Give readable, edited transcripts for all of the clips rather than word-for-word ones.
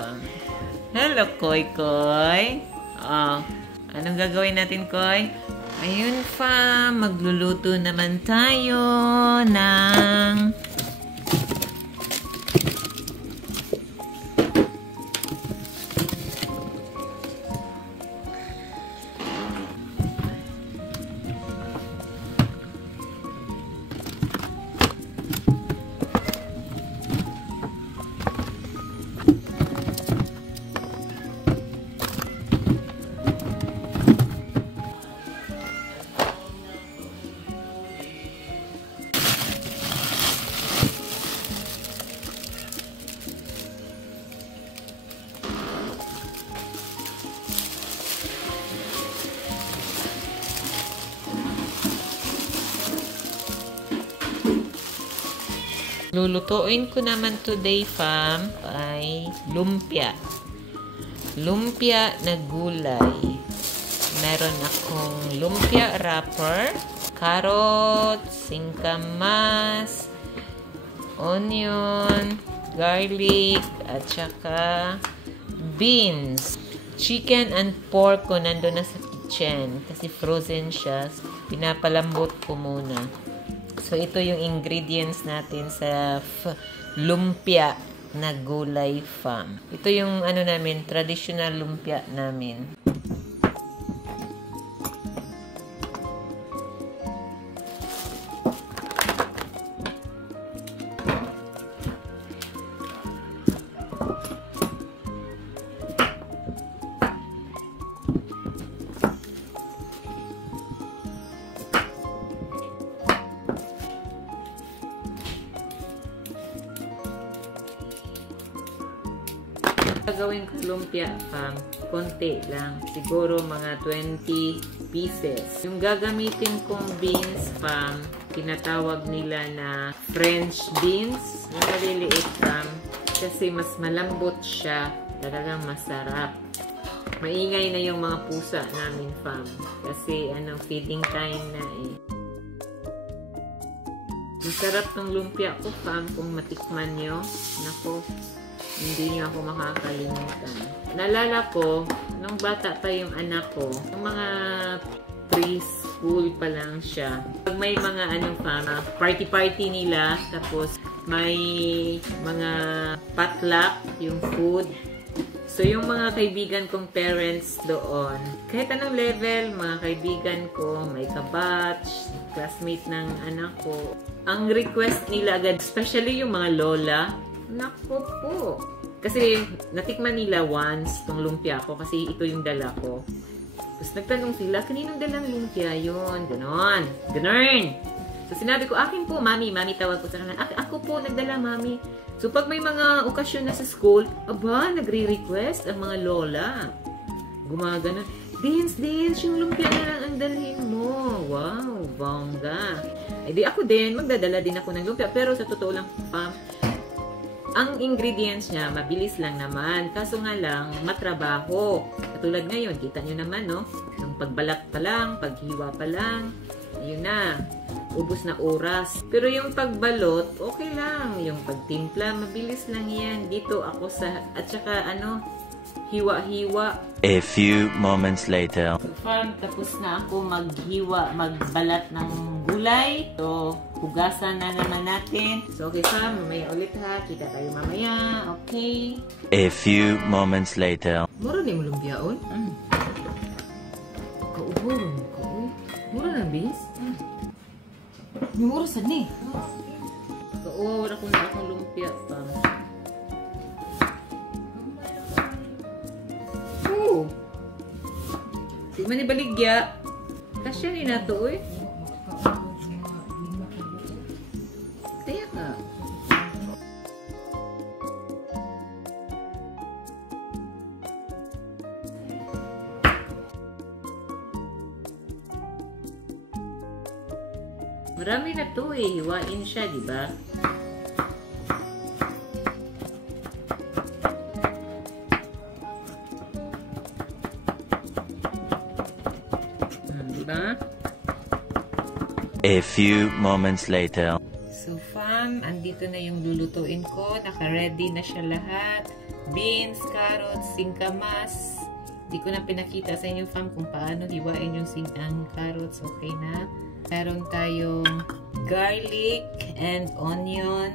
fam. Hello, Koy Koy. Oh, anong gagawin natin, Koy? Ayun, fam. Magluluto naman tayo ng lulutuin ko naman today, fam, ay lumpia. Lumpia na gulay. Meron akong lumpia wrapper, carrot, singkamas, onion, garlic, at saka beans. Chicken and pork ko nandun na sa kitchen kasi frozen siya. Pinapalambot ko muna. So, ito yung ingredients natin sa lumpia na gulay, fam. Ito yung ano namin, traditional lumpia namin. Gagawin ko lumpia, fam, konti lang. Siguro mga 20 pieces. Yung gagamitin kong beans, fam, tinatawag nila na French beans. Yung maliliit, fam, kasi mas malambot siya. Talagang masarap. Maingay na yung mga pusa namin, fam. Kasi, feeding time na eh. Masarap tong lumpia ko, fam, kung matikman nyo. Nako. Hindi niyo ako makakalimutan. Naalala ko, nung bata pa yung anak ko, nung mga preschool pa lang siya. Pag may mga party-party nila, tapos may mga potluck, yung food. So, yung mga kaibigan kong parents doon, kahit anong level, mga kaibigan ko, may kabatch, classmate ng anak ko, ang request nila agad, especially yung mga lola, naku po. Kasi natikman nila once tong lumpia ko kasi ito yung dala ko. Tapos nagtanong sila, kaninong dalang lumpia yun? Ganon. Ganon. So sinabi ko, akin po, mami. Mami tawag ko sa kanila. Ako po nagdala, mami. So pag may mga okasyon na sa school, aba, nagre-request ang mga lola. Gumaganon. Dins, yung lumpia na lang ang dalhin mo. Wow, bongga. Eh di ako din, magdadala din ako ng lumpia. Pero sa totoo lang, ang ingredients niya, mabilis lang naman. Kaso nga lang, matrabaho. Katulad ngayon, kita nyo naman, no? Yung pagbalat pa lang, paghiwa pa lang, yun na. Ubus na oras. Pero yung pagbalot, okay lang. Yung pagtimpla, mabilis lang yan. Dito ako at saka hiwa-hiwa. A few moments later. Fam, tapos na ako magbalat ng gulay. So, hugasan na naman natin. So, okay, fam, mamaya ulit ha. Kita tayo mamaya. Okay. A few moments later. Mura na yung lumpia, oy. Kauburon ko, oy. Mura na, bis? Mura sa ni. Kauburon ako na akong lumpia, fam. Di man ibaligya. Kasya ni nato, oy. Kaya ka. Marami na to eh. Hiwain siya, di ba? A few moments later. So, fam, andito na yung lulutuin ko. Naka-ready na siya lahat. beans, carrots, singkamas. Hindi ko na pinakita sa inyo, fam, kung paano hiwain yung ang carrots. Okay na. Meron tayong garlic and onion.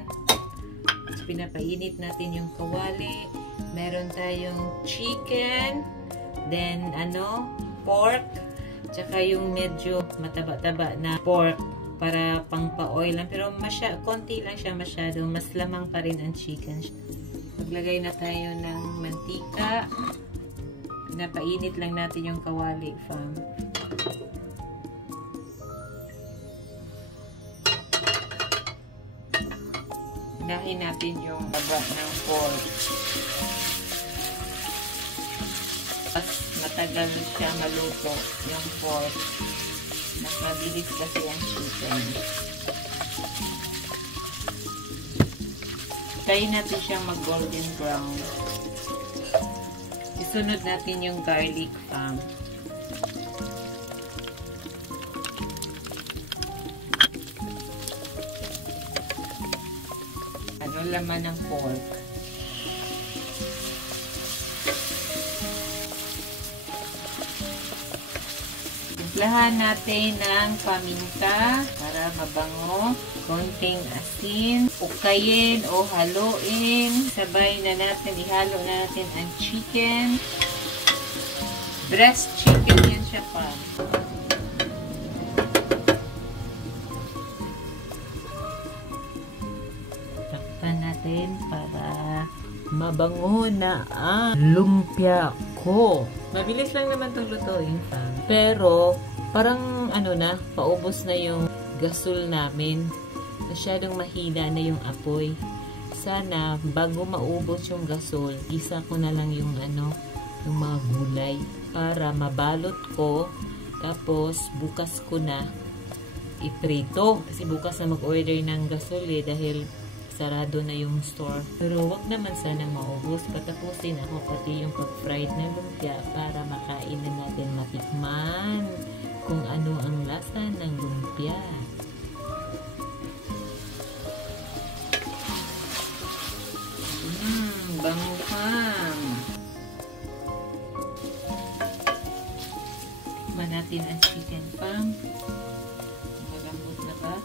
So, pinapainit natin yung kawali. Meron tayong chicken. Then, pork. Tsaka yung medyo mataba-taba na pork para pang pa-oil lang. Pero konti lang siya masyado. Mas lamang pa rin ang chicken. Maglagay na tayo ng mantika. Pinapainit lang natin yung kawali, fam. Dahin natin yung baba ng pork. Mas matagal siya maluto yung pork. Mas mabilis kasi ang chicken. Tayin natin siyang mag-golden brown. Isunod natin yung garlic, fam. Laman ng pork. Timplahan natin ng paminta para mabango. Konting asin. Ukayin o haluin. Sabay na natin, ihalo na natin ang chicken. Breast chicken yan siya, pa. Para mabango na ang lumpia ko. Mabilis lang naman itong lutuin, fam. Pero, parang paubos na yung gasol namin. Masyadong mahina na yung apoy. Sana, bago maubos yung gasol, isa ko na lang yung yung mga gulay para mabalot ko. Tapos, bukas ko na iprito. Kasi bukas na mag-order ng gasol dahil sarado na yung store. Pero wag naman sanang maubos. Patapusin ako pati yung pag-fried na lumpia para makain na natin, matikman kung ano ang lasa ng lumpia. Bango, fam. Tikman natin ang chicken, fam. Malambot na ba?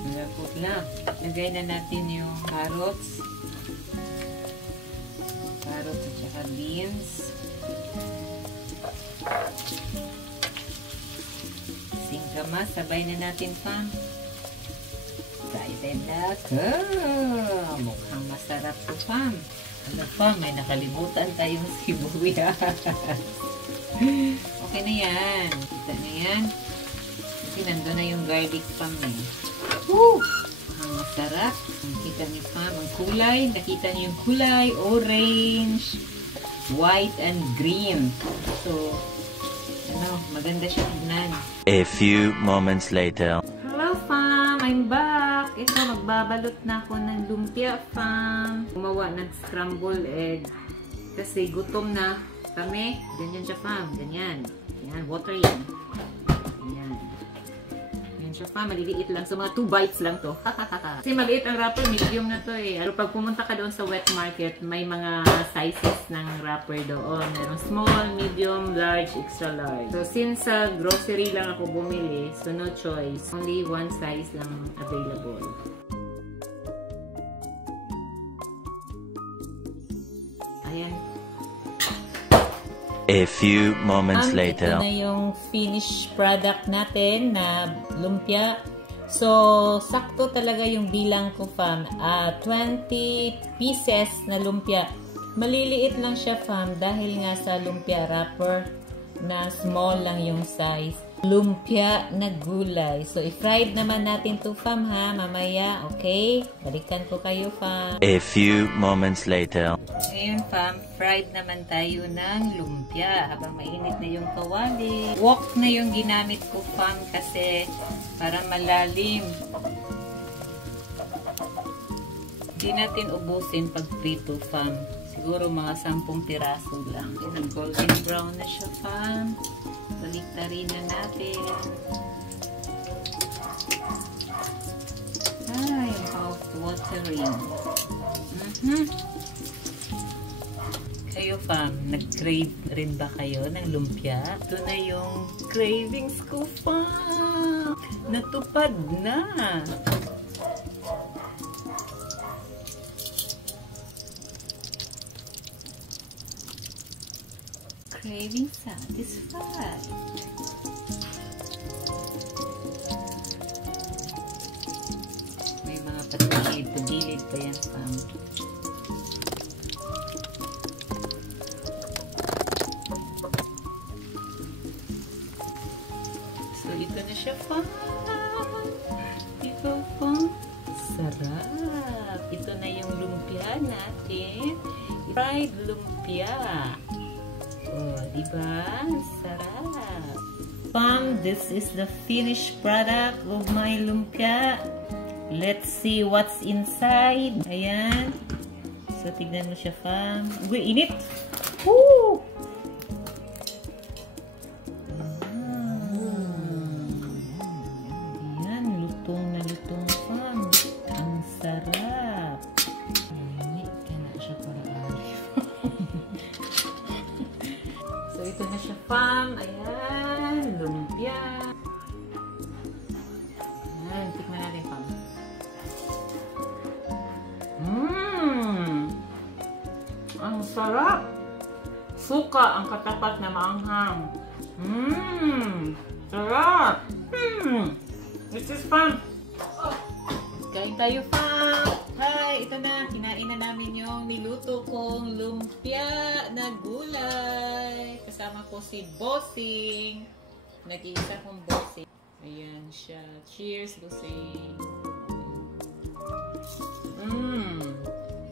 Malambot lang. Lagay na natin yung carrots. Carrots at saka beans. Singkamas. Sabay na natin, fam. Excited ako. Mukhang masarap po, fam. Ano, fam? May nakalimutan tayong sibuyas. Okay na yan. Kita na yan. Kasi nandun na yung garlic, fam, eh. Woo! Ang masarap. Nakita niyo, fam, ang kulay. Nakita niyo yung kulay. Orange, white, and green. So, maganda siya tignan. A few moments later. Hello, fam! I'm back! Ito, magbabalot na ako ng lumpia, fam. Gumawa ng scrambled egg. Kasi gutom na kami. Ganyan siya, fam. Ganyan. Yan, water yan. Ganyan. Ganyan siya, fam. Maliliit lang. So, mga 2 bites lang to. Kasi maliit ang wrapper. Medium na to eh. Pero pag pumunta ka doon sa wet market, may mga sizes ng wrapper doon. Meron small, medium, large, extra large. So, since sa grocery lang ako bumili, so no choice. Only one size lang available. Ayan. A few moments later. Ito na yung finished product natin na lumpia. So, sakto talaga yung bilang ko, fam. 20 pieces na lumpia. Maliliit lang siya, fam, dahil nga sa lumpia wrapper na small lang yung size. Lumpia na gulay. So, i-fried naman natin to, fam, ha, mamaya. Okay? Balikan ko kayo, fam. A few moments later. Ngayon, fam, fried naman tayo ng lumpia habang mainit na yung kawali. Wok na yung ginamit ko, fam, kasi para malalim. Hindi natin ubusin pag prito, fam. Siguro mga 10 piraso lang. Nag-golden brown na siya, fam. Baliktarin na natin. Ay, mouth-watering. Kayo, fam, nag-crave rin ba kayo ng lumpia? Ito na yung cravings ko, fam! Natupad na! Craving satisfied. May mga patagilid pa yan, fam. So, ito na siya, fam. Ito, fam. Sarap. Ito na yung lumpia natin. Fried lumpia. Oh, diba? Sarap. Fam, this is the finished product of my lumpia. Let's see what's inside. Ayan. So, tignan mo siya, fam. Uy, init! Woo! Ayan, lutong na lutong, fam. Ang sarap. Init ka na siya para alif. So, ito na siya, fam. Ayan, lumpia. Ayan, tikman natin, fam. Ang sarap! Suka ang katapat na maanghang. Sarap! This is fun! Kain tayo, fam! Hi! Ito na, kinain na namin yung niluto kong lumpia na gulay. Kasama ko si Bossing. Nag-iisa kong Bossing. Ayan siya. Cheers, Bossing.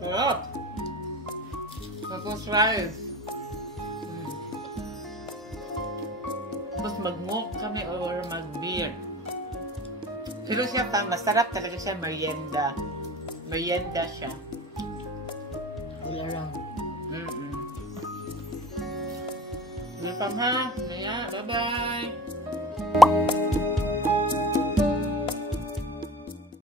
Sarap! Tapos rice. Tapos mag-milk kami or mag-beer. Pero siya pa, masarap talaga siya, merienda. Merienda siya. All around. Welcome ha. Bye-bye.